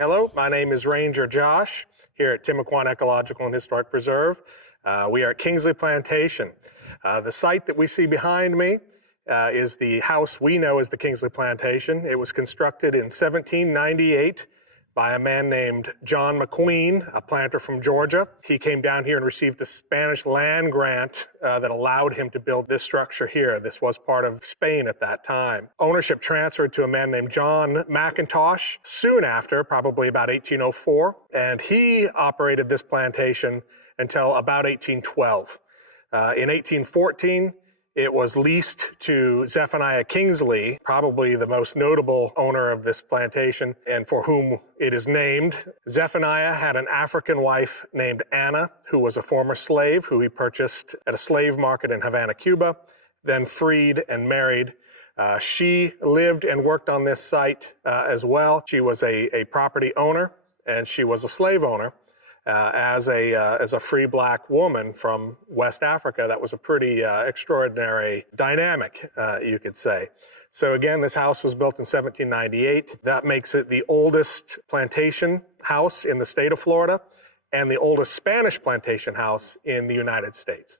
Hello, my name is Ranger Josh here at Timucuan Ecological and Historic Preserve. We are at Kingsley Plantation. The site that we see behind me is the house we know as the Kingsley Plantation. It was constructed in 1798 by a man named John McQueen, a planter from Georgia. He came down here and received the Spanish land grant that allowed him to build this structure here. This was part of Spain at that time. Ownership transferred to a man named John McIntosh soon after, probably about 1804, and he operated this plantation until about 1812. In 1814, it was leased to Zephaniah Kingsley, probably the most notable owner of this plantation and for whom it is named. Zephaniah had an African wife named Anna, who was a former slave who he purchased at a slave market in Havana, Cuba, then freed and married. She lived and worked on this site as well. She was a property owner and she was a slave owner. As a free black woman from West Africa. That was a pretty extraordinary dynamic, you could say. So again, this house was built in 1798. That makes it the oldest plantation house in the state of Florida and the oldest Spanish plantation house in the United States.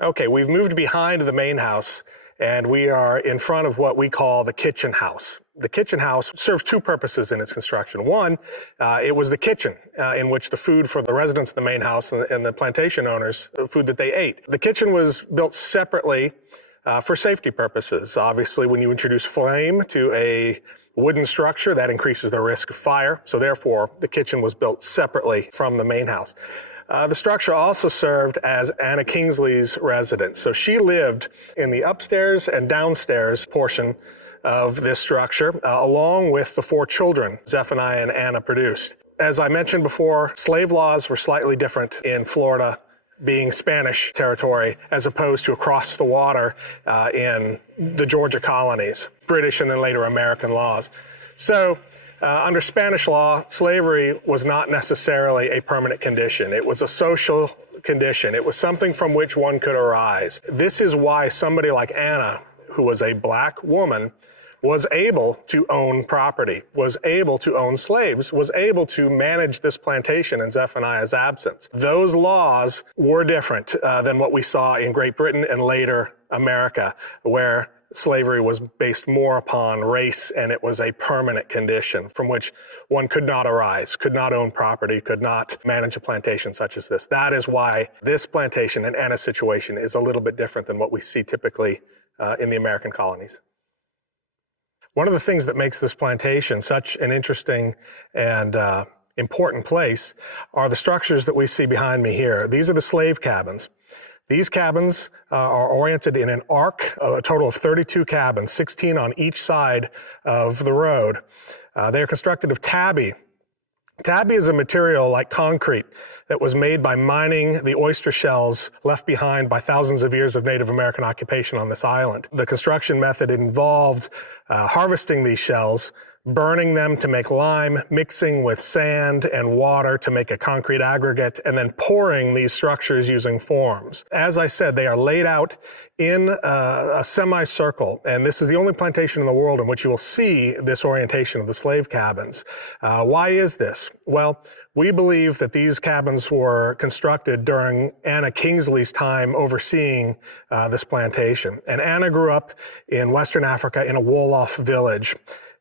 Okay, we've moved behind the main house and we are in front of what we call the kitchen house. The kitchen house served two purposes in its construction. One, it was the kitchen in which the food for the residents of the main house and the plantation owners, the food that they ate. The kitchen was built separately for safety purposes. Obviously, when you introduce flame to a wooden structure, that increases the risk of fire. So therefore, the kitchen was built separately from the main house. The structure also served as Anna Kingsley's residence. So she lived in the upstairs and downstairs portion of this structure, along with the four children Zephaniah and Anna produced. As I mentioned before, slave laws were slightly different in Florida, being Spanish territory, as opposed to across the water in the Georgia colonies, British and then later American laws. So under Spanish law, slavery was not necessarily a permanent condition. It was a social condition. It was something from which one could arise. This is why somebody like Anna, who was a black woman, was able to own property, was able to own slaves, was able to manage this plantation in Zephaniah's absence. Those laws were different than what we saw in Great Britain and later America, where slavery was based more upon race and it was a permanent condition from which one could not arise, could not own property, could not manage a plantation such as this. That is why this plantation and Anna's situation is a little bit different than what we see typically in the American colonies. One of the things that makes this plantation such an interesting and important place are the structures that we see behind me here. These are the slave cabins. These cabins are oriented in an arc, a total of 32 cabins, 16 on each side of the road. They are constructed of tabby. Tabby is a material like concrete that was made by mining the oyster shells left behind by thousands of years of Native American occupation on this island. The construction method involved harvesting these shells, burning them to make lime, mixing with sand and water to make a concrete aggregate, and then pouring these structures using forms. As I said, they are laid out in a semicircle, and this is the only plantation in the world in which you will see this orientation of the slave cabins. Why is this? Well, we believe that these cabins were constructed during Anna Kingsley's time overseeing this plantation. And Anna grew up in Western Africa in a Wolof village.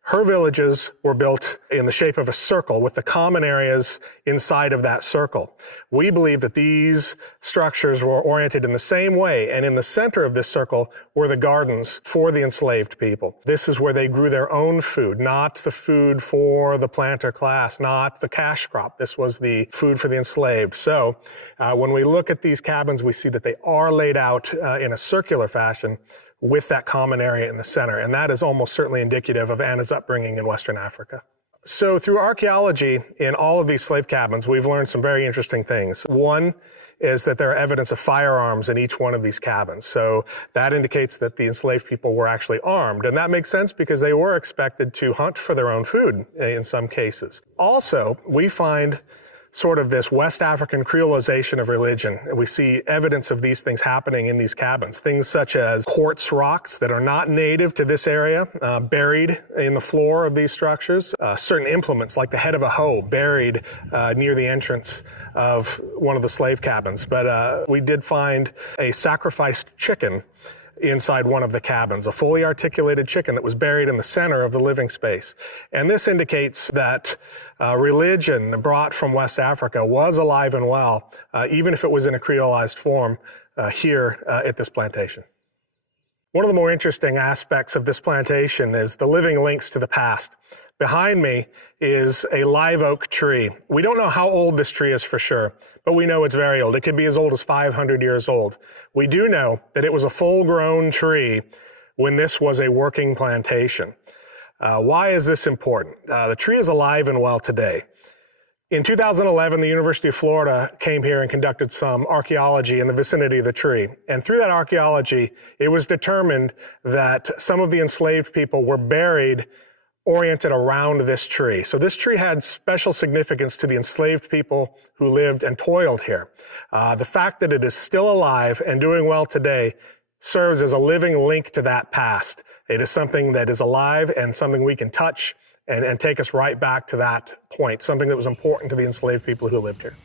Her villages were built in the shape of a circle with the common areas inside of that circle. We believe that these structures were oriented in the same way, and in the center of this circle were the gardens for the enslaved people. This is where they grew their own food, not the food for the planter class, not the cash crop. This was the food for the enslaved. So when we look at these cabins, we see that they are laid out in a circular fashion with that common area in the center. And that is almost certainly indicative of Anna's upbringing in Western Africa. So through archaeology in all of these slave cabins, we've learned some very interesting things. One is that there are evidence of firearms in each one of these cabins. So that indicates that the enslaved people were actually armed. And that makes sense because they were expected to hunt for their own food in some cases. Also, we find sort of this West African creolization of religion. And we see evidence of these things happening in these cabins. Things such as quartz rocks that are not native to this area, buried in the floor of these structures. Certain implements like the head of a hoe buried near the entrance of one of the slave cabins. But we did find a sacrificed chicken inside one of the cabins, a fully articulated chicken that was buried in the center of the living space. And this indicates that religion brought from West Africa was alive and well, even if it was in a creolized form here at this plantation. One of the more interesting aspects of this plantation is the living links to the past. Behind me is a live oak tree. We don't know how old this tree is for sure, but we know it's very old. It could be as old as 500 years old. We do know that it was a full-grown tree when this was a working plantation. Why is this important? The tree is alive and well today. In 2011, the University of Florida came here and conducted some archaeology in the vicinity of the tree. And through that archaeology, it was determined that some of the enslaved people were buried oriented around this tree. So this tree had special significance to the enslaved people who lived and toiled here. The fact that it is still alive and doing well today serves as a living link to that past. It is something that is alive and something we can touch and take us right back to that point, something that was important to the enslaved people who lived here.